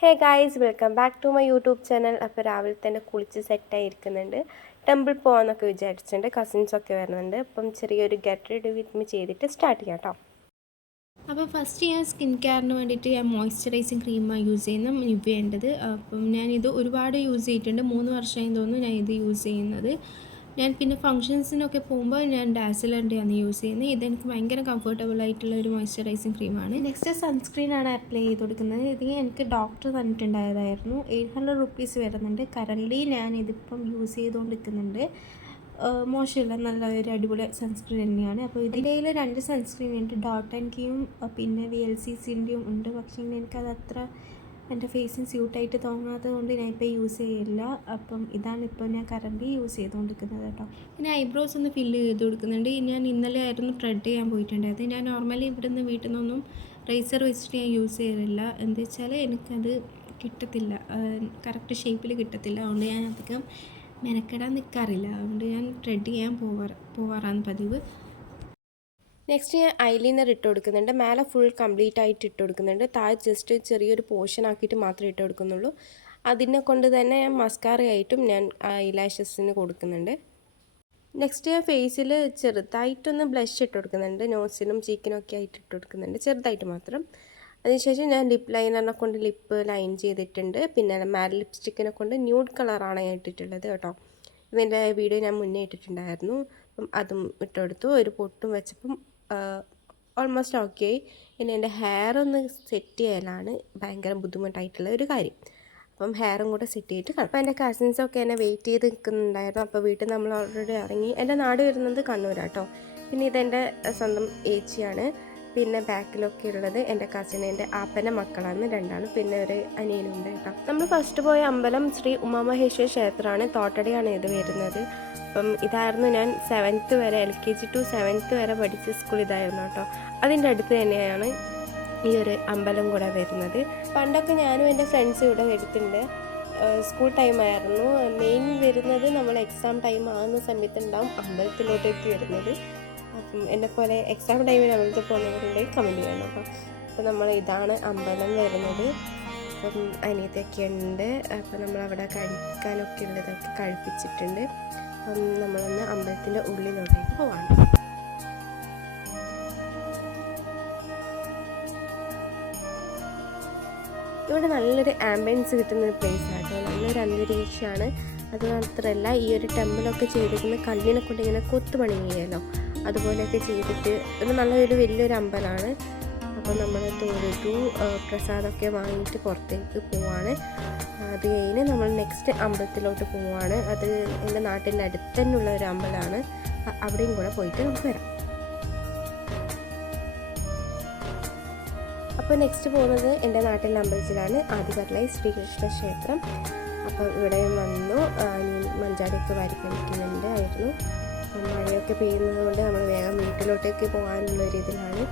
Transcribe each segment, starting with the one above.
Hey guys, welcome back to my YouTube channel. അപ്പോൾ രാവിലെ തന്നെ കുളിച്ച് സെറ്റായിരിക്കുന്നുണ്ട്. ടെമ്പിൾ പോകാമെന്നൊക്കെ വിചാരിച്ചിട്ടുണ്ട്. കസിൻസൊക്കെ വരുന്നുണ്ട്. അപ്പം ചെറിയൊരു ഗെറ്റ് റെഡി വിത്ത് മീ ചെയ്തിട്ട് സ്റ്റാർട്ട് ചെയ്യാം കേട്ടോ. അപ്പോൾ ഫസ്റ്റ് ഞാൻ സ്കിൻ കെയറിന് വേണ്ടിയിട്ട് ഞാൻ മോയ്സ്ചറൈസിങ് ക്രീമാണ് യൂസ് ചെയ്യുന്നത് നിവ്യേൻ്റെത്. അപ്പം ഞാനിത് ഒരുപാട് യൂസ് ചെയ്തിട്ടുണ്ട്. 3 വർഷമായി തോന്നുന്നു ഞാൻ ഇത് യൂസ് ചെയ്യുന്നത്. ഞാൻ പിന്നെ ഫംഗ്ഷൻസിനൊക്കെ പോകുമ്പോൾ ഞാൻ ഡാസിലറിൻ്റെയാണ് യൂസ് ചെയ്യുന്നത്. ഇതെനിക്ക് ഭയങ്കര കംഫർട്ടബിൾ ആയിട്ടുള്ള ഒരു മോയ്സ്ചറൈസിങ് ക്രീമാണ്. നെക്സ്റ്റ് സൺസ്ക്രീനാണ് അപ്ലൈ ചെയ്ത് കൊടുക്കുന്നത്. ഇത് എനിക്ക് ഡോക്ടർ തന്നിട്ടുണ്ടായതായിരുന്നു. 800 റുപ്പീസ് വരുന്നുണ്ട്. കറൻ്റ്ലി ഞാൻ ഇതിപ്പം യൂസ് ചെയ്തുകൊണ്ടിരിക്കുന്നുണ്ട്. മോശമില്ല, നല്ല ഒരു അടിപൊളി സൺസ്ക്രീൻ തന്നെയാണ്. അപ്പോൾ ഇതിൻ്റെ 2 സൺസ്ക്രീൻ ഉണ്ട്. ഡോട്ട് ആൻഡ് കീയും പിന്നെ VLCCൻ്റെയും ഉണ്ട്. പക്ഷേ എനിക്കത് അത്ര എൻ്റെ ഫേസിന് സ്യൂട്ടായിട്ട് തോന്നാത്തത് കൊണ്ട് ഞാൻ ഇപ്പോൾ യൂസ് ചെയ്യില്ല. അപ്പം ഇതാണ് ഇപ്പോൾ ഞാൻ കറൻ്റ് യൂസ് ചെയ്തുകൊണ്ടിരിക്കുന്നത് കേട്ടോ. പിന്നെ ഐബ്രോസ് ഒന്ന് ഫില്ല് ചെയ്ത് കൊടുക്കുന്നുണ്ട്. ഞാൻ ഇന്നലെ ആയിരുന്നു ത്രെഡ് ചെയ്യാൻ പോയിട്ടുണ്ടായത്. ഞാൻ നോർമലി ഇവിടുന്ന് വീട്ടിൽ നിന്നൊന്നും റേസർ വെച്ചിട്ട് ഞാൻ യൂസ് ചെയ്യാറില്ല. എന്താ വെച്ചാൽ എനിക്കത് കിട്ടത്തില്ല, കറക്റ്റ് ഷേപ്പിൽ കിട്ടത്തില്ല. അതുകൊണ്ട് ഞാൻ അധികം മെനക്കെടാൻ നിൽക്കാറില്ല. അതുകൊണ്ട് ഞാൻ ത്രെഡ് ചെയ്യാൻ പോവാറാണ് പതിവ്. നെക്സ്റ്റ് ഞാൻ ഐലൈനർ ഇട്ട് കൊടുക്കുന്നുണ്ട്. മേലെ ഫുൾ കംപ്ലീറ്റ് ആയിട്ട് ഇട്ട് കൊടുക്കുന്നുണ്ട്. താഴെ ജസ്റ്റ് ചെറിയൊരു പോർഷൻ ആക്കിയിട്ട് മാത്രമേ ഇട്ട് കൊടുക്കുന്നുള്ളൂ. അതിനെ കൊണ്ട് തന്നെ ഞാൻ മസ്കാറയായിട്ടും ഞാൻ ഐലാഷസിന് കൊടുക്കുന്നുണ്ട്. നെക്സ്റ്റ് ഞാൻ ഫേസിൽ ചെറുതായിട്ടൊന്ന് ബ്ലഷ് ഇട്ട് കൊടുക്കുന്നുണ്ട്. നോസിനും ചീക്കിനും ഒക്കെ ആയിട്ട് ഇട്ട് കൊടുക്കുന്നുണ്ട്, ചെറുതായിട്ട് മാത്രം. അതിനുശേഷം ഞാൻ ലിപ്പ് ലൈനറിനെ കൊണ്ട് ലിപ്പ് ലൈൻ ചെയ്തിട്ടുണ്ട്. പിന്നെ മാറ്റ് ലിപ്സ്റ്റിക്കിനെ കൊണ്ട് ന്യൂഡ് കളറാണ് ഞാൻ ഇട്ടിട്ടുള്ളത് കേട്ടോ. ഇതിൻ്റെ വീഡിയോ ഞാൻ മുന്നേ ഇട്ടിട്ടുണ്ടായിരുന്നു. അപ്പം അതും ഇട്ടെടുത്തു. ഒരു പൊട്ടും വെച്ചപ്പം ഓൾമോസ്റ്റ് ഓക്കെ ആയി. ഇനി എൻ്റെ ഹെയർ ഒന്ന് സെറ്റ് ചെയ്യലാണ് ഭയങ്കര ബുദ്ധിമുട്ടായിട്ടുള്ള ഒരു കാര്യം. അപ്പം ഹെയറും കൂടെ സെറ്റ് ചെയ്തിട്ട് അപ്പോൾ എൻ്റെ കസിൻസൊക്കെ എന്നെ വെയിറ്റ് ചെയ്ത് നിൽക്കുന്നുണ്ടായിരുന്നു. അപ്പോൾ വീട്ടിൽ നമ്മൾ ഓൾറെഡി ഇറങ്ങി. എൻ്റെ നാട് വരുന്നത് കണ്ണൂരാട്ടോ. പിന്നെ ഇതെൻ്റെ സ്വന്തം ഏച്ചിയാണ്. പിന്നെ ബാക്കിലൊക്കെ ഉള്ളത് എൻ്റെ കസിന്, എൻ്റെ ആപ്പൻ്റെ മക്കളാണ് രണ്ടാളും. പിന്നെ ഒരു അനിയനുണ്ട് കേട്ടോ. നമ്മൾ ഫസ്റ്റ് പോയ അമ്പലം ശ്രീ ഉമാമഹേശ്വര ക്ഷേത്രമാണ്. തോട്ടടയാണ് ഇത് വരുന്നത്. അപ്പം ഇതായിരുന്നു ഞാൻ 7th വരെ, LKG to 7th വരെ പഠിച്ച സ്കൂൾ ഇതായിരുന്നു കേട്ടോ. അതിൻ്റെ അടുത്ത് തന്നെയാണ് ഈ ഒരു അമ്പലം കൂടെ വരുന്നത്. പണ്ടൊക്കെ ഞാനും എൻ്റെ ഫ്രണ്ട്സും ഇവിടെ വരുന്നുണ്ട്. സ്കൂൾ ടൈമായിരുന്നു. മെയിൻ വരുന്നത് നമ്മൾ എക്സാം ടൈം ആകുന്ന സമയത്തുണ്ടാവും അമ്പലത്തിലോട്ടേക്ക് വരുന്നത്. അപ്പം എന്നെപ്പോലെ എക്സാം ടൈമിൽ അമ്പലത്തിൽ പോകുന്നവരുണ്ടെങ്കിൽ കമൻറ്റ് ചെയ്യണം കേട്ടോ. അപ്പോൾ നമ്മൾ ഇതാണ് അമ്പലം വരുന്നത്. അപ്പം അനിയത്തൊക്കെ ഉണ്ട്. അപ്പോൾ നമ്മളവിടെ കഴിക്കാനൊക്കെ ഉള്ളതൊക്കെ കഴിപ്പിച്ചിട്ടുണ്ട്. അപ്പം നമ്മളൊന്ന് അമ്പലത്തിൻ്റെ ഉള്ളിലോട്ടേക്ക് പോവാണ്. ഇവിടെ നല്ലൊരു ആംബിയൻസ് കിട്ടുന്നൊരു പ്ലേസ് ആട്ടോ. നല്ലൊരു അന്തരീക്ഷമാണ്. അത് മാത്രമല്ല ഈ ഒരു ടെമ്പിളൊക്കെ ചെയ്തിരിക്കുന്ന കല്ലിനെ കൊണ്ട് ഇങ്ങനെ കൊത്തുപണി ചെയ്യുമല്ലോ, അതുപോലെയൊക്കെ ചെയ്തിട്ട് ഒരു നല്ലൊരു വലിയൊരു അമ്പലമാണ്. അപ്പോൾ നമ്മൾ തൊഴുതു പ്രസാദമൊക്കെ വാങ്ങിയിട്ട് പുറത്തേക്ക് പോവാണ്. അത് കഴിഞ്ഞ് നമ്മൾ നെക്സ്റ്റ് അമ്പലത്തിലോട്ട് പോവാണ്. അത് എൻ്റെ നാട്ടിൻ്റെ അടുത്ത് തന്നെയുള്ള ഒരു അമ്പലമാണ്. അവിടെയും കൂടെ പോയിട്ട് നമുക്ക് വരാം. അപ്പോൾ നെക്സ്റ്റ് പോകുന്നത് എൻ്റെ നാട്ടിലെ അമ്പലത്തിലാണ്, ആദികർലായി ശ്രീകൃഷ്ണ ക്ഷേത്രം. അപ്പോൾ ഇവിടെയും വന്നു. മഞ്ചാടിയൊക്കെ വാരി കഴിക്കുന്നുണ്ടായിരുന്നു. മഴയൊക്കെ പെയ്യുന്നത് കൊണ്ട് നമ്മൾ വേഗം വീട്ടിലോട്ടേക്ക് പോകാനുള്ളൊരു ഇതിലാണ്.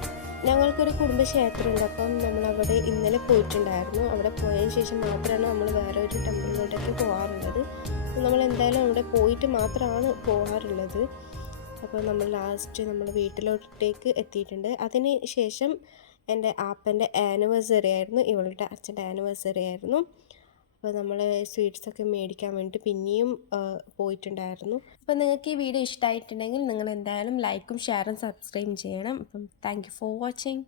ഞങ്ങൾക്കൊരു കുടുംബക്ഷേത്രമുണ്ട്. അപ്പം നമ്മളവിടെ ഇന്നലെ പോയിട്ടുണ്ടായിരുന്നു. അവിടെ പോയതിന് ശേഷം മാത്രമാണ് നമ്മൾ വേറെ ഒരു ടെമ്പിളിലോട്ടേക്ക് പോകാറുള്ളത്. നമ്മൾ എന്തായാലും അവിടെ പോയിട്ട് മാത്രമാണ് പോകാറുള്ളത്. അപ്പോൾ നമ്മൾ ലാസ്റ്റ് നമ്മൾ വീട്ടിലോട്ടേക്ക് എത്തിയിട്ടുണ്ട്. അതിന് ശേഷം എൻ്റെ ആപ്പൻ്റെ ആനിവേഴ്സറി ആയിരുന്നു, ഇവളുടെ അച്ഛൻ്റെ ആനിവേഴ്സറി ആയിരുന്നു. അപ്പോൾ നമ്മൾ സ്വീറ്റ്സൊക്കെ മേടിക്കാൻ വേണ്ടിയിട്ട് പിന്നെയും പോയിട്ടുണ്ടായിരുന്നു. അപ്പോൾ നിങ്ങൾക്ക് ഈ വീഡിയോ ഇഷ്ടമായിട്ടുണ്ടെങ്കിൽ നിങ്ങൾ എന്തായാലും ലൈക്കും ഷെയറും സബ്സ്ക്രൈബും ചെയ്യണം. അപ്പം താങ്ക് യു ഫോർ വാച്ചിങ്.